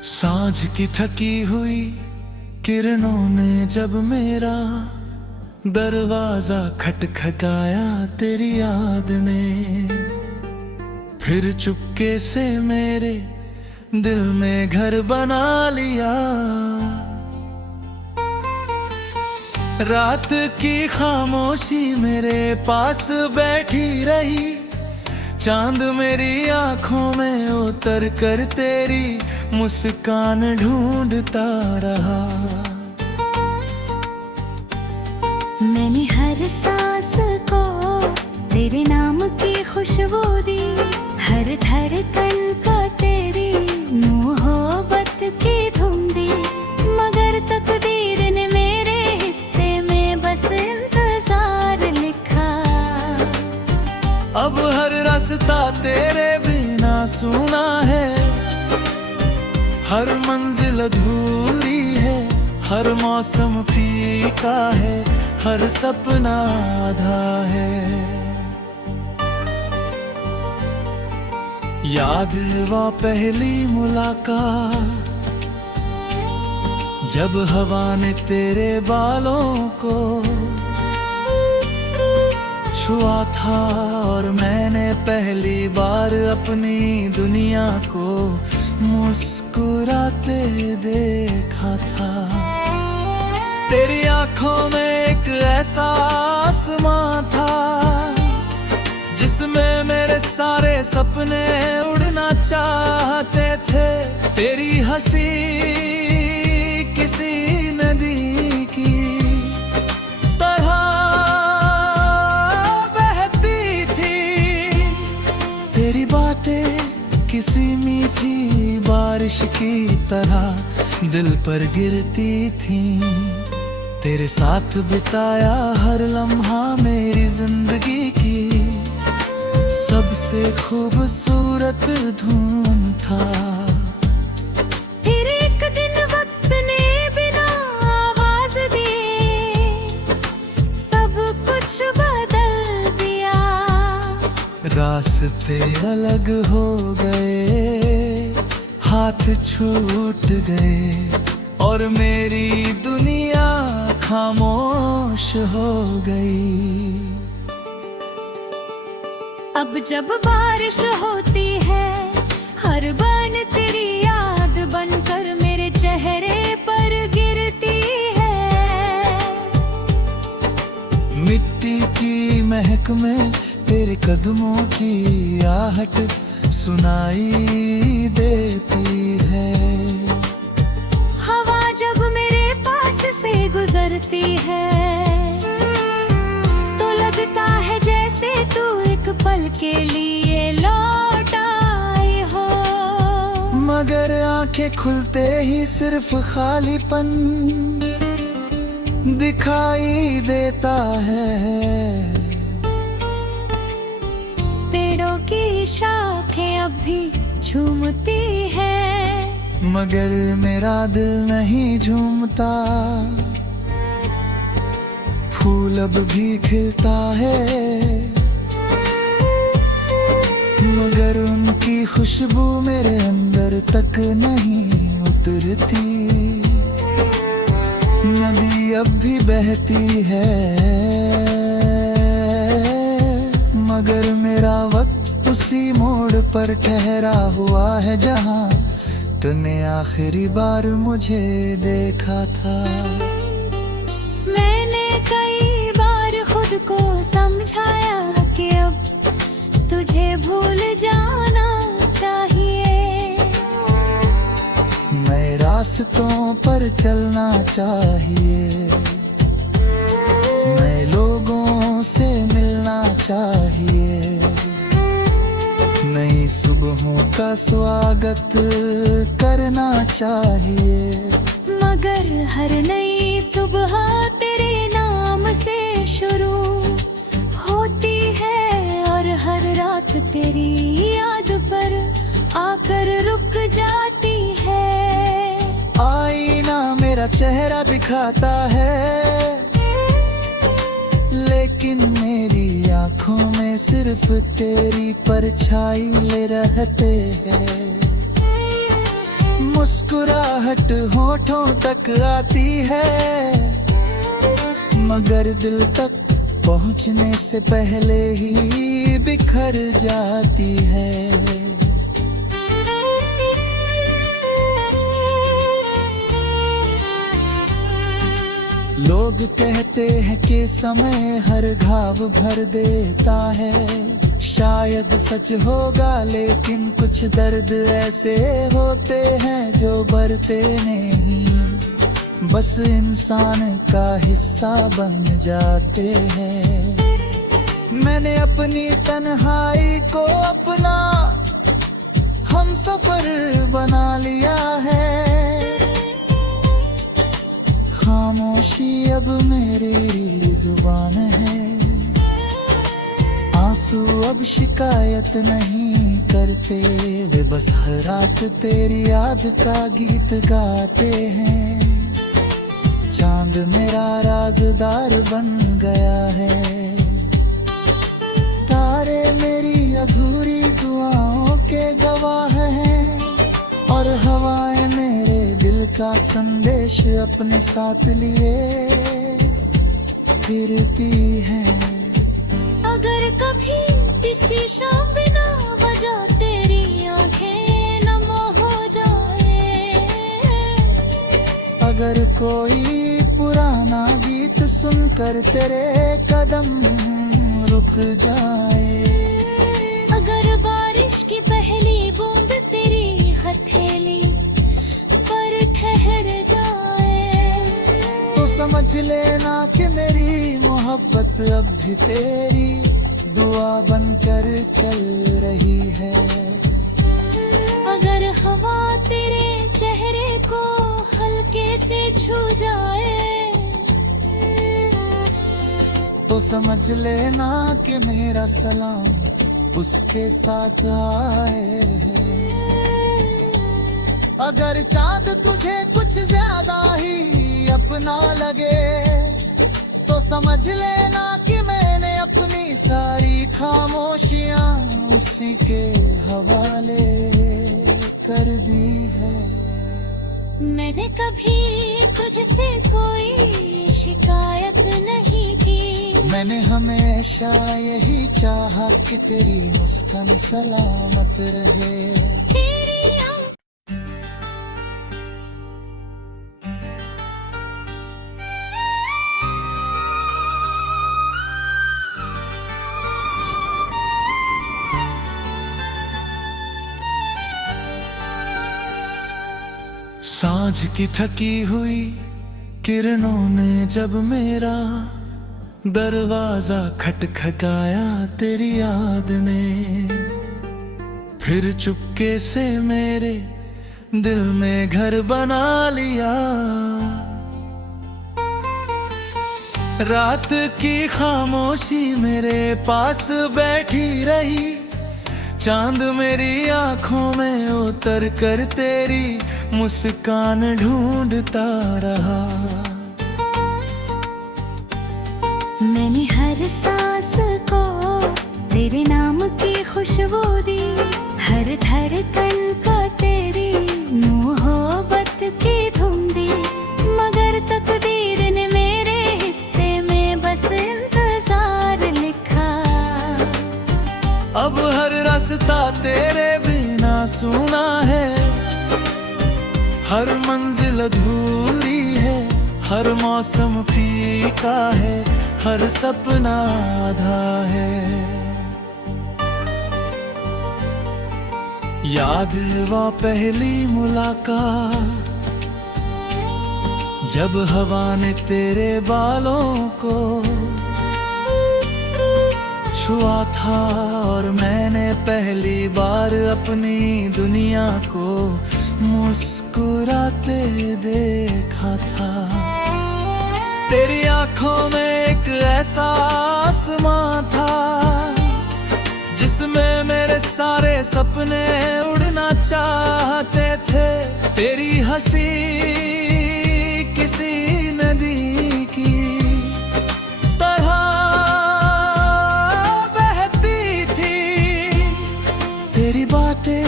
सांझ की थकी हुई किरणों ने जब मेरा दरवाजा खटखटाया तेरी याद में, फिर चुपके से मेरे दिल में घर बना लिया। रात की खामोशी मेरे पास बैठी रही, चांद मेरी आंखों में उतर कर तेरी मुस्कान ढूंढता रहा। मैंने हर सांस को तेरे नाम की खुशबू दी, हर धड़कन को तेरी मोहब्बत की धूम दी, मगर तकदीर ने मेरे हिस्से में बस इंतजार लिखा। अब हर रास्ता तेरे बिना सुना है, हर मंजिल अधूरी है, हर मौसम फीका है, हर सपना आधा है। याद है वो पहली मुलाकात, जब हवा ने तेरे बालों को छुआ था और मैंने पहली बार अपनी दुनिया को मुस्कुराते देखा था। तेरी आंखों में एक ऐसा आसमां था जिसमें मेरे सारे सपने उड़ना चाहते थे। तेरी हंसी किसी नदी की तरह बहती थी, तेरी बातें किसी मीठी बारिश की तरह दिल पर गिरती थी। तेरे साथ बिताया हर लम्हा मेरी जिंदगी की सबसे खूबसूरत धूम था। फिर एक दिन वक्त ने बिना आवाज दिए सब कुछ बदल दिया। रास्ते अलग हो गए, हाथ छूट गए और मेरी दुनिया खामोश हो गई। अब जब बारिश होती है, हर बन तेरी याद बनकर मेरे चेहरे पर गिरती है। मिट्टी की महक में तेरे कदमों की आहट सुनाई देती है। हवा जब मेरे पास से गुजरती है तो लगता है जैसे तू एक पल के लिए लौट आई हो। मगर आंखें खुलते ही सिर्फ खालीपन दिखाई देता है। पेड़ों की शाखें अब भी झूमती है, मगर मेरा दिल नहीं झूमता। फूल अब भी खिलता है, मगर उनकी खुशबू मेरे अंदर तक नहीं उतरती। नदी अब भी बहती है, मगर मेरा वक्त उसी मोड़ पर ठहरा हुआ है जहां तूने आखिरी बार मुझे देखा था। मैंने कई बार खुद को समझाया कि अब तुझे भूल जाना चाहिए। नए रास्तों पर चलना चाहिए, नए लोगों से मिलना चाहिए, नई सुबहों का स्वागत करना चाहिए। मगर हर नई सुबह तेरे नाम से शुरू होती है और हर रात तेरी याद पर आकर रुक जाती है। आईना मेरा चेहरा दिखाता है, लेकिन मेरी आंखों में सिर्फ तेरी परछाई ले रहते हैं। मुस्कुराहट होठों तक आती है, मगर दिल तक पहुंचने से पहले ही बिखर जाती है। लोग कहते हैं कि समय हर घाव भर देता है, शायद सच होगा, लेकिन कुछ दर्द ऐसे होते हैं जो बढ़ते नहीं, बस इंसान का हिस्सा बन जाते हैं। मैंने अपनी तन्हाई को अपना हम सफर बना लिया है, खामोशी अब मेरी जुबान है, आंसू अब शिकायत नहीं करते, वे बस हर रात तेरी याद का गीत गाते हैं। चांद मेरा राज़दार बन गया है, तारे मेरी अधूरी दुआओं के गवाह हैं, और हवाएं मेरे दिल का संदेश अपने साथ लिए फिरती हैं। अगर कभी किसी शाम बिना वजह तेरी आंखें नम हो जाए, अगर कोई पुराना गीत सुनकर तेरे कदम रुक जाए, अगर बारिश की पहली बूंद तेरी हथेली पर ठहर जाए, तो समझ लेना कि मेरी मोहब्बत अब भी तेरी दुआ बनकर चल रही है। अगर हवा तेरे चेहरे को हल्के से छू जाए, तो समझ लेना कि मेरा सलाम उसके साथ आए है। अगर चांद तुझे कुछ ज्यादा ही अपना लगे, तो समझ लेना कि मैंने अपनी सारी खामोशियां उसी के हवाले कर दी है। मैंने कभी तुझसे कोई शिकायत नहीं की, मैंने हमेशा यही चाहा कि तेरी मुस्कान सलामत रहे। तेरी आँख सांझ की थकी हुई किरणों ने जब मेरा दरवाजा खटखटाया तेरी याद में, फिर चुपके से मेरे दिल में घर बना लिया। रात की खामोशी मेरे पास बैठी रही, चांद मेरी आंखों में उतर कर तेरी मुस्कान ढूंढता रहा। मैंने हर सांस को तेरे नाम की खुशबू दी, हर धड़कन को तेरी मोहब्बत की धूम दी, मगर तकदीर ने मेरे हिस्से में बस इंतजार लिखा। अब हर रास्ता तेरे बिना सुना है, हर मंजिल अधूरी है, हर मौसम फीका है, हर सपना आधा है। याद वो पहली मुलाकात, जब हवा ने तेरे बालों को छुआ था, और मैंने पहली बार अपनी दुनिया को मुस्कुराते देखा था। तेरी आंखों में एक ऐसा आसमां था, जिसमें मेरे सारे सपने उड़ना चाहते थे। तेरी हंसी किसी नदी की तरह बहती थी, तेरी बातें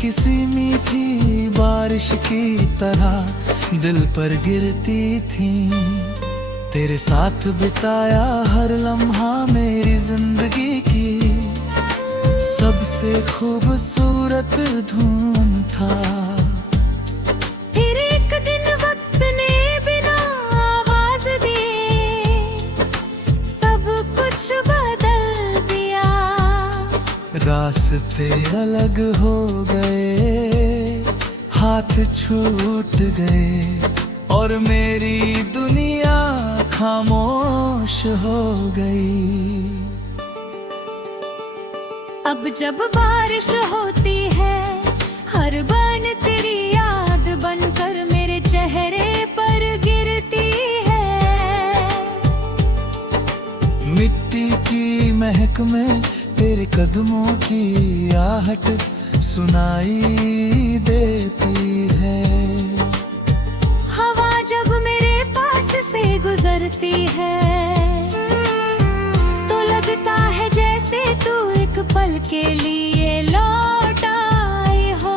किसी सी मीठी बारिश की तरह दिल पर गिरती थी। तेरे साथ बिताया हर लम्हा मेरी जिंदगी की सबसे खूबसूरत धूम था। फिर एक दिन वक्त ने बिना आवाज दिए सब कुछ बदल दिया। रास्ते अलग हो गए, हाथ छूट गए और मेरी दुनिया खामोश हो गई। अब जब बारिश होती है हर बन तेरी याद बनकर मेरे चेहरे पर गिरती है। मिट्टी की महक में तेरे कदमों की आहट सुनाई देती है। हवा जब मेरे पास से गुजरती है तो लगता है जैसे तू एक पल के लिए लौट आई हो।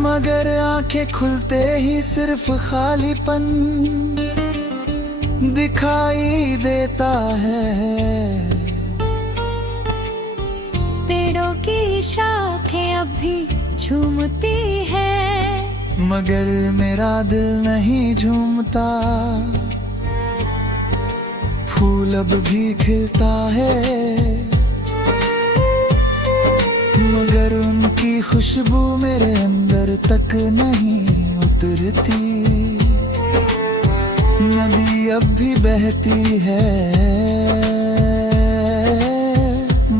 मगर आंखें खुलते ही सिर्फ खालीपन दिखाई देता है। पेड़ों की शाखें अब भी झूमती है मगर मेरा दिल नहीं झूमता। फूल अब भी खिलता है मगर उनकी खुशबू मेरे अंदर तक नहीं उतरती। नदी अब भी बहती है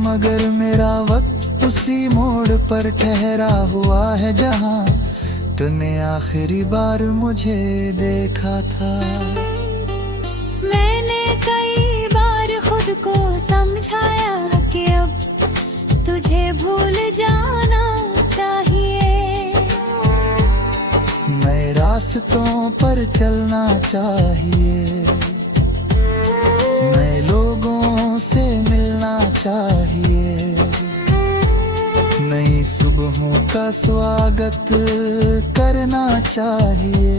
मगर मेरा वक्त उसी मोड़ पर ठहरा हुआ है जहां तूने आखिरी बार मुझे देखा था। मैंने कई बार खुद को समझाया कि अब तुझे भूल जाना चाहिए। नए रास्तों पर चलना चाहिए, नए लोगों से मिलना चाहिए, नई सुबहों का स्वागत करना चाहिए।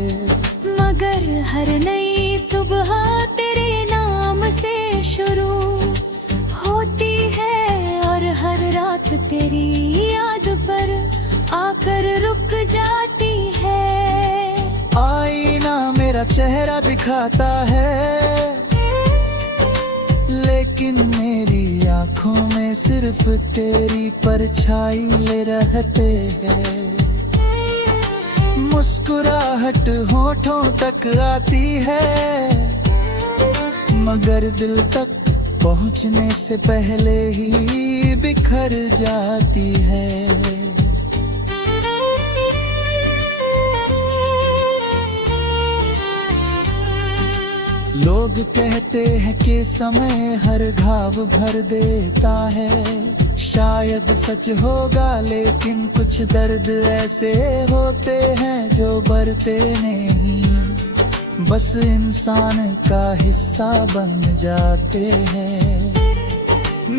मगर हर नई सुबह तेरे नाम से शुरू होती है और हर रात तेरी याद पर आकर रुक जाती है। आईना मेरा चेहरा दिखाता है लेकिन मेरी आंखों में सिर्फ तेरी परछाई रहते हैं। मुस्कुराहट होठों तक आती है मगर दिल तक पहुंचने से पहले ही बिखर जाती है। लोग कहते हैं कि समय हर घाव भर देता है। शायद सच होगा लेकिन कुछ दर्द ऐसे होते हैं जो भरते नहीं, बस इंसान का हिस्सा बन जाते हैं।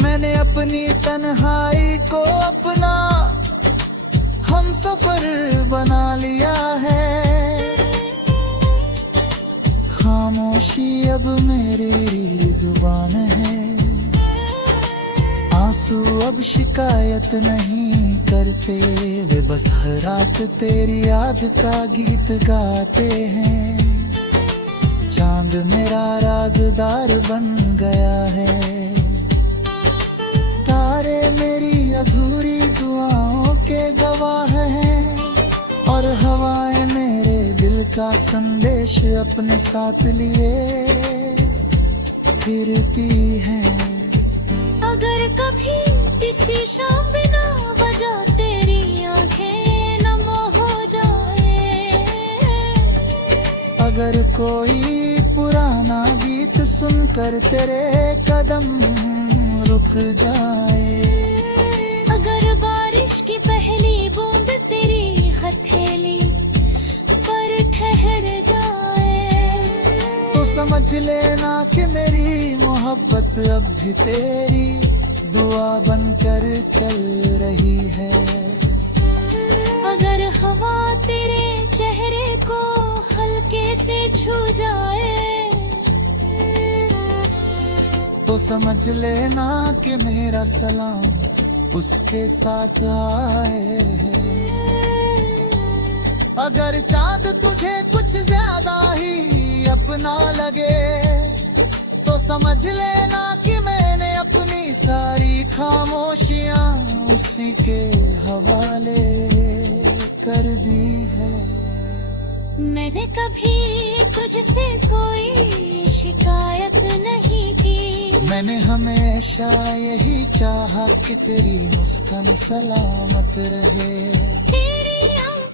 मैंने अपनी तन्हाई को अपना हम सफर बना लिया है। खामोशी अब मेरी जुबान है, आंसू अब शिकायत नहीं करते, वे बस हर रात तेरी याद का गीत गाते हैं। चांद मेरा राज़दार बन गया है, तारे मेरी अधूरी दुआओं के गवाह हैं और हवाएं मेरे दिल का संदेश अपने साथ लिए फिरती हैं। अगर कभी किसी शाम बिना वजह तेरी आंखें नम हो जाए, अगर कोई पुराना गीत सुनकर तेरे कदम रुक जाए, अगर बारिश की पहली बूंद तेरी हथेली पर ठहर जाए, तो समझ लेना कि मेरी मोहब्बत अब भी तेरी दुआ बनकर चल रही है। तो समझ लेना कि मेरा सलाम उसके साथ आए है। अगर चांद तुझे कुछ ज्यादा ही अपना लगे तो समझ लेना कि मैंने अपनी सारी खामोशियां उसी के हवाले कर दी है। मैंने कभी तुझसे कोई शिकायत नहीं की। मैंने हमेशा यही चाहा कि तेरी मुस्कान सलामत रहे। तेरी आँख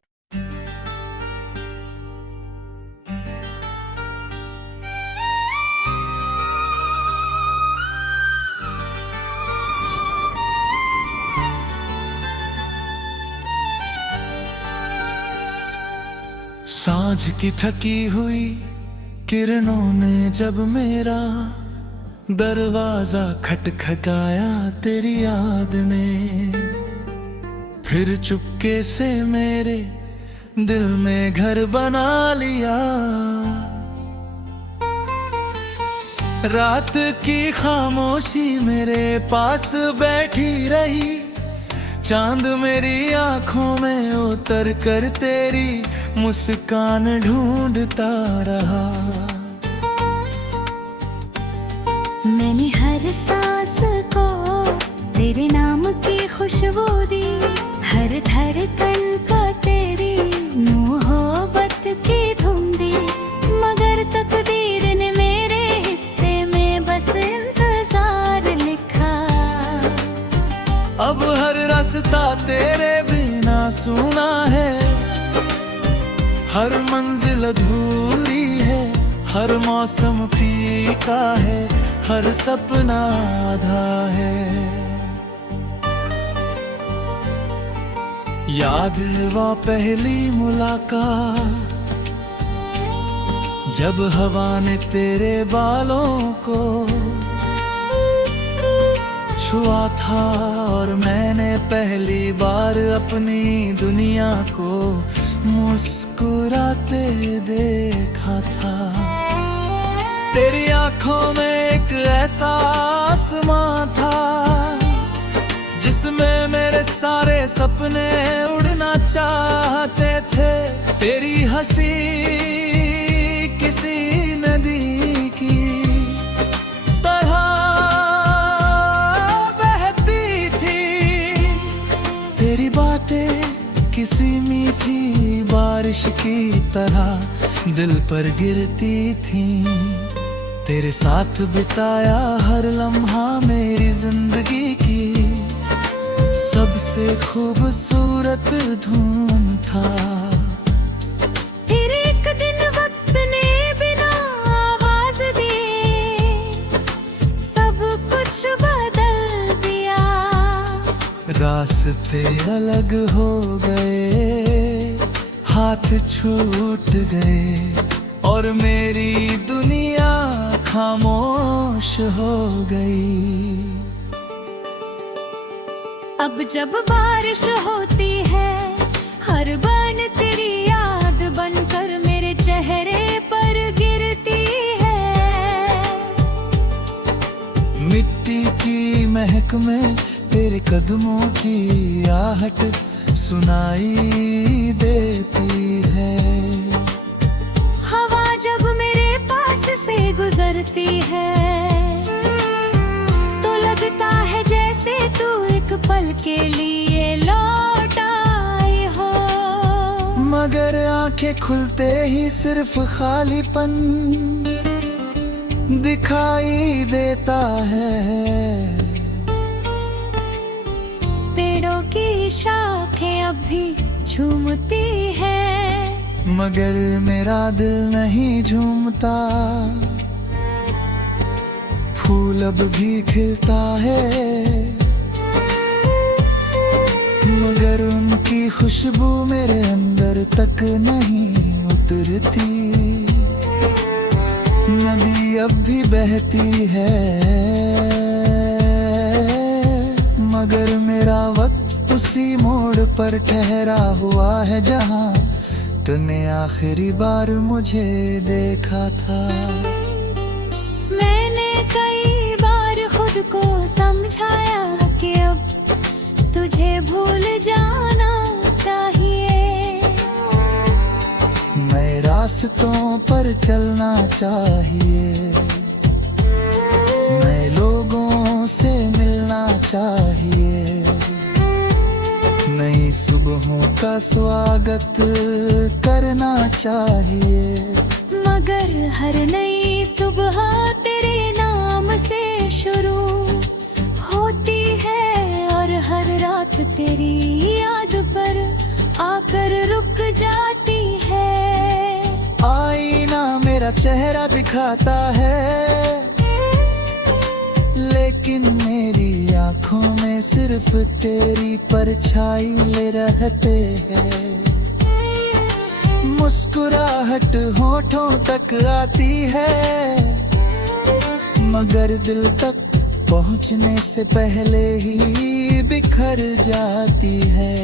सांझ की थकी हुई किरणों ने जब मेरा दरवाजा खटखटाया तेरी याद में, फिर चुपके से मेरे दिल में घर बना लिया। रात की खामोशी मेरे पास बैठी रही, चांद मेरी आंखों में उतर कर तेरी मुस्कान ढूंढता रहा। मैंने हर सांस को तेरे नाम की खुशबू दी, हर धड़कन को तेरी मोहब्बत की धूम दी। मगर तकदीर ने मेरे हिस्से में बस इंतजार लिखा। अब हर रास्ता तेरे बिना सुना है, हर मंजिल अधूरी है, हर मौसम फीका है, हर सपना आधा है। याद है वो पहली मुलाकात जब हवा ने तेरे बालों को छुआ था और मैंने पहली बार अपनी दुनिया को मुस्कुराते देखा था। तेरी आंखों में एक ऐसा आसमां था जिसमें मेरे सारे सपने उड़ना चाहते थे। तेरी हंसी किसी नदी की तरह बहती थी, तेरी बातें किसी मीठी बारिश की तरह दिल पर गिरती थी। तेरे साथ बिताया हर लम्हा मेरी जिंदगी की सबसे खूबसूरत धूम था। फिर एक दिन वक्त ने बिना आवाज दिए सब कुछ बदल दिया। रास्ते अलग हो गए, हाथ छूट गए और मेरी दुनिया खामोश हो गई। अब जब बारिश होती है हर बन तेरी याद बनकर मेरे चेहरे पर गिरती है। मिट्टी की महक में तेरे कदमों की आहट सुनाई देती है। हवा जब मेरे पास से गुजरती है तो लगता है जैसे तू एक पल के लिए लौट आई हो। मगर आंखें खुलते ही सिर्फ खालीपन दिखाई देता है। पेड़ों की शाखें अब भी झूमती है मगर मेरा दिल नहीं झूमता। फूल अब भी खिलता है मगर उनकी खुशबू मेरे अंदर तक नहीं उतरती। नदी अब भी बहती है मगर मेरा वक्त उसी मोड़ पर ठहरा हुआ है जहाँ तूने आखिरी बार मुझे देखा था। मैंने कई बार को समझाया कि अब तुझे भूल जाना चाहिए। नए रास्तों पर चलना चाहिए, नए लोगों से मिलना चाहिए, नई सुबहों का स्वागत करना चाहिए। मगर हर नई सुबह तेरे नाम से शुरू होती है और हर रात तेरी याद पर आकर रुक जाती है। आईना मेरा चेहरा दिखाता है, लेकिन मेरी आंखों में सिर्फ तेरी परछाई रहते हैं। मुस्कुराहट होठों तक आती है, मगर दिल तक पहुंचने से पहले ही बिखर जाती है।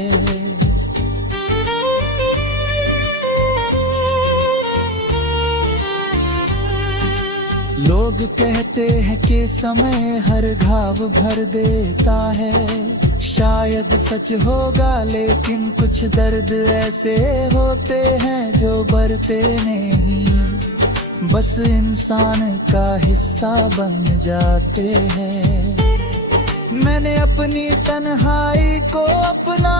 लोग कहते हैं कि समय हर घाव भर देता है, शायद सच होगा, लेकिन कुछ दर्द ऐसे होते हैं जो बढ़ते नहीं, बस इंसान का हिस्सा बन जाते हैं। मैंने अपनी तन्हाई को अपना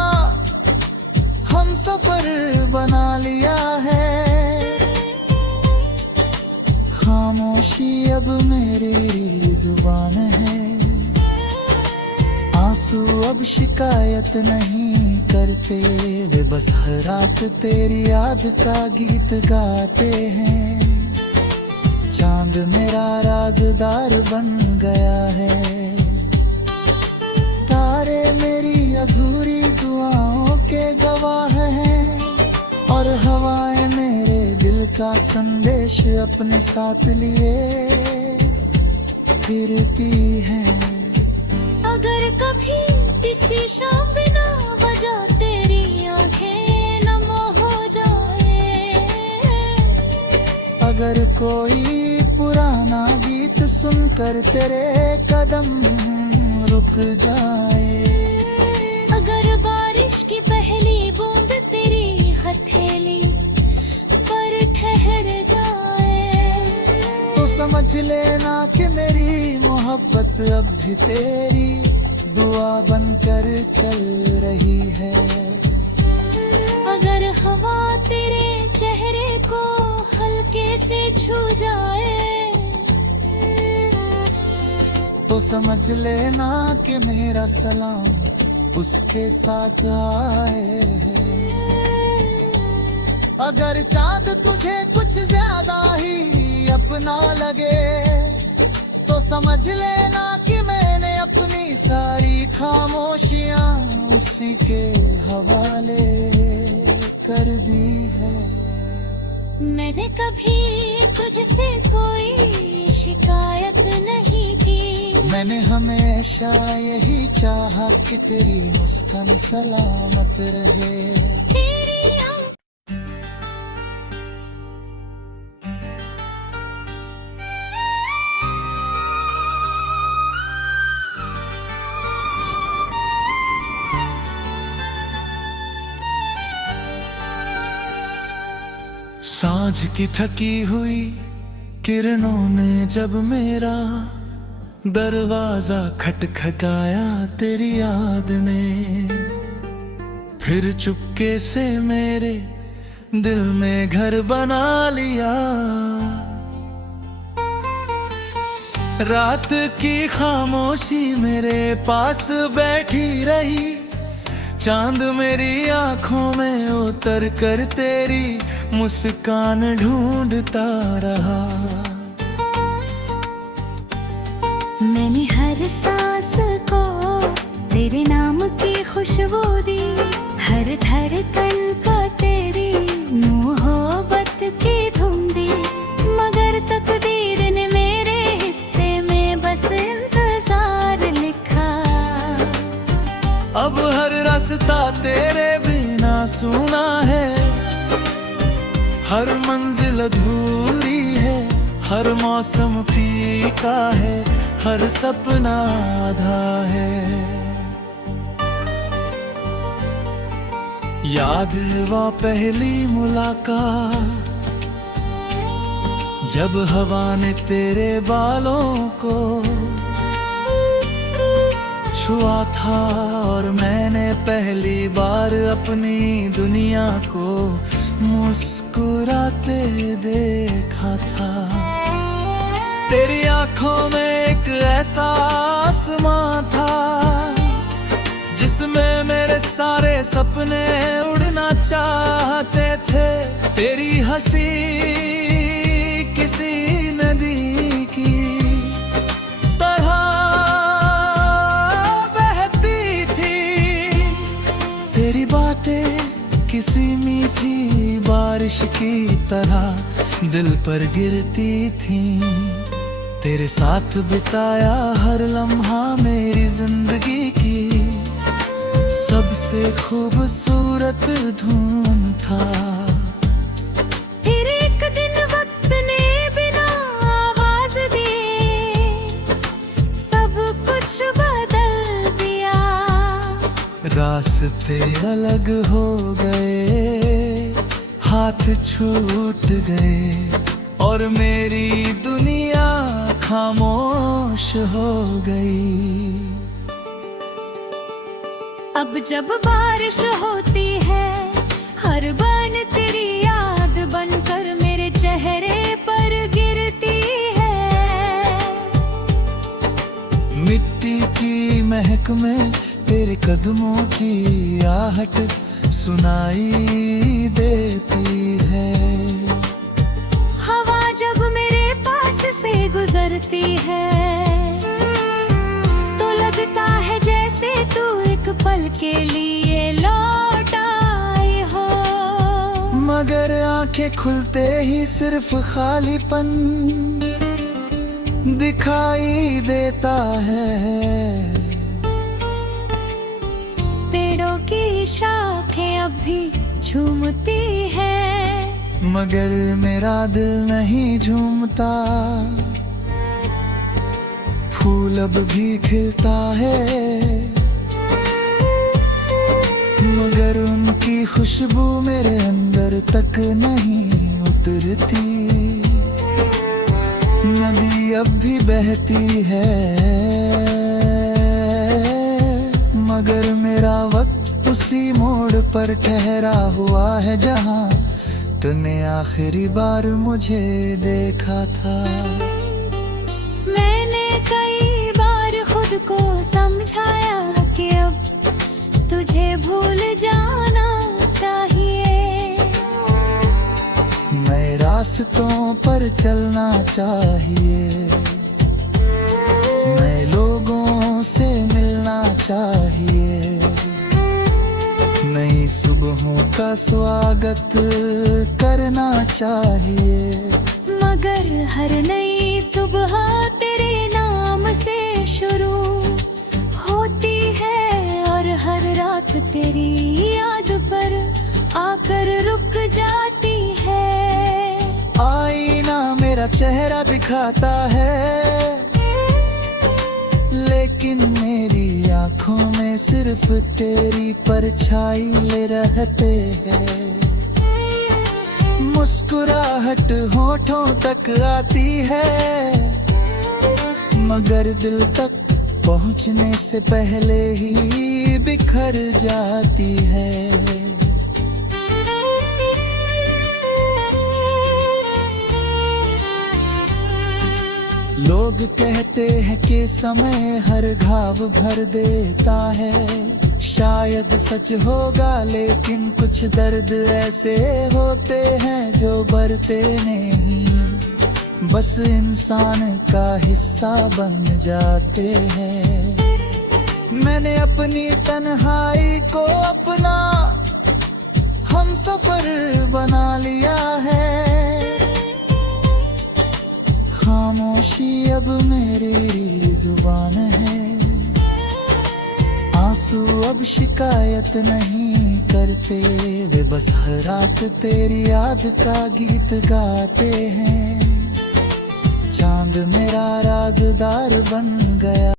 हम सफर बना लिया है। खामोशी अब मेरी जुबान है, आंसू अब शिकायत नहीं करते, वे बस हर रात तेरी याद का गीत गाते हैं। चांद मेरा राज़दार बन गया है, तारे मेरी अधूरी दुआओं के गवाह हैं, और हवाएं मेरे दिल का संदेश अपने साथ लिए फिरती हैं। अगर कभी किसी शाम बिना वजह तेरी आंखें नम हो जाए, अगर कोई पुराना गीत सुनकर तेरे कदम रुक जाए, अगर बारिश की पहली बूंद तेरी हथेली पर ठहर जाए, तो समझ लेना कि मेरी मोहब्बत अब भी तेरी दुआ बनकर चल रही है। अगर हवा तेरे चेहरे को हल्के से छू जाए, तो समझ लेना कि मेरा सलाम उसके साथ आए है। अगर चांद तुझे कुछ ज्यादा ही अपना लगे, तो समझ लेना कि मैंने अपनी सारी खामोशियां उसी के हवाले कर दी है। मैंने कभी तुझसे कोई शिकायत नहीं की, मैंने हमेशा यही चाहा कि तेरी मुस्कान सलामत रहे। तेरी आँख सांझ की थकी हुई किरणों ने जब मेरा दरवाजा खटखटाया तेरी याद ने, फिर चुपके से मेरे दिल में घर बना लिया। रात की खामोशी मेरे पास बैठी रही, चांद मेरी आंखों में उतर कर तेरी मुस्कान ढूंढता रहा। मैंने हर सांस को तेरे नाम की खुशबू दी, हर धड़कन को तेरी मोहब्बत की धूम दी, मगर तकदीर ने मेरे हिस्से में बस इंतजार लिखा। अब हर रास्ता तेरे बिना सुना है, हर मंजिल अधूरी है, हर मौसम फीका है, हर सपना आधा है। याद है वो पहली मुलाकात, जब हवा ने तेरे बालों को छुआ था और मैंने पहली बार अपनी दुनिया को मुस्कुराते देखा था। तेरी आंखों में एक ऐसा आसमां था जिसमें मेरे सारे सपने उड़ना चाहते थे। तेरी हंसी किसी नदी की तरह बहती थी, तेरी बातें किसी मीठी बारिश की तरह दिल पर गिरती थी। तेरे साथ बिताया हर लम्हा मेरी जिंदगी की सबसे खूबसूरत धूम था। फिर एक दिन वक्त ने बिना आवाज दिए सब कुछ बदल दिया। रास्ते अलग हो गए, हाथ छूट गए और मेरी दुनिया खामोश हो गई। अब जब बारिश होती है हर बन तेरी याद बनकर मेरे चेहरे पर गिरती है। मिट्टी की महक में तेरे कदमों की आहट सुनाई देती है। हवा जब मेरे पास से गुजरती है तो लगता है जैसे तू एक पल के लिए लौट आई हो। मगर आंखें खुलते ही सिर्फ खालीपन दिखाई देता है। पेड़ों की शाखें अब भी झूमती है मगर मेरा दिल नहीं झूमता। फूल अब भी खिलता है मगर उनकी खुशबू मेरे अंदर तक नहीं उतरती। नदी अब भी बहती है मगर मेरा वक्त उसी मोड़ पर ठहरा हुआ है जहां तूने आखिरी बार मुझे देखा था। मैंने कई बार खुद को समझाया कि अब तुझे भूल जाना चाहिए। नए रास्तों पर चलना चाहिए, नए लोगों से मिलना चाहिए, नई सुबहों का स्वागत करना चाहिए। मगर हर नई सुबह तेरे नाम से शुरू होती है और हर रात तेरी याद पर आकर रुक जाती है। आईना मेरा चेहरा दिखाता है लेकिन मेरी आंखों में सिर्फ तेरी परछाई रहते हैं। मुस्कुराहट होठों तक आती है मगर दिल तक पहुंचने से पहले ही बिखर जाती है। लोग कहते हैं कि समय हर घाव भर देता है। शायद सच होगा लेकिन कुछ दर्द ऐसे होते हैं जो भरते नहीं, बस इंसान का हिस्सा बन जाते हैं। मैंने अपनी तन्हाई को अपना हम सफर बना लिया है। खामोशी अब मेरी जुबान है, आंसू अब शिकायत नहीं करते, वे बस हर रात तेरी याद का गीत गाते हैं। चांद मेरा राजदार बन गया।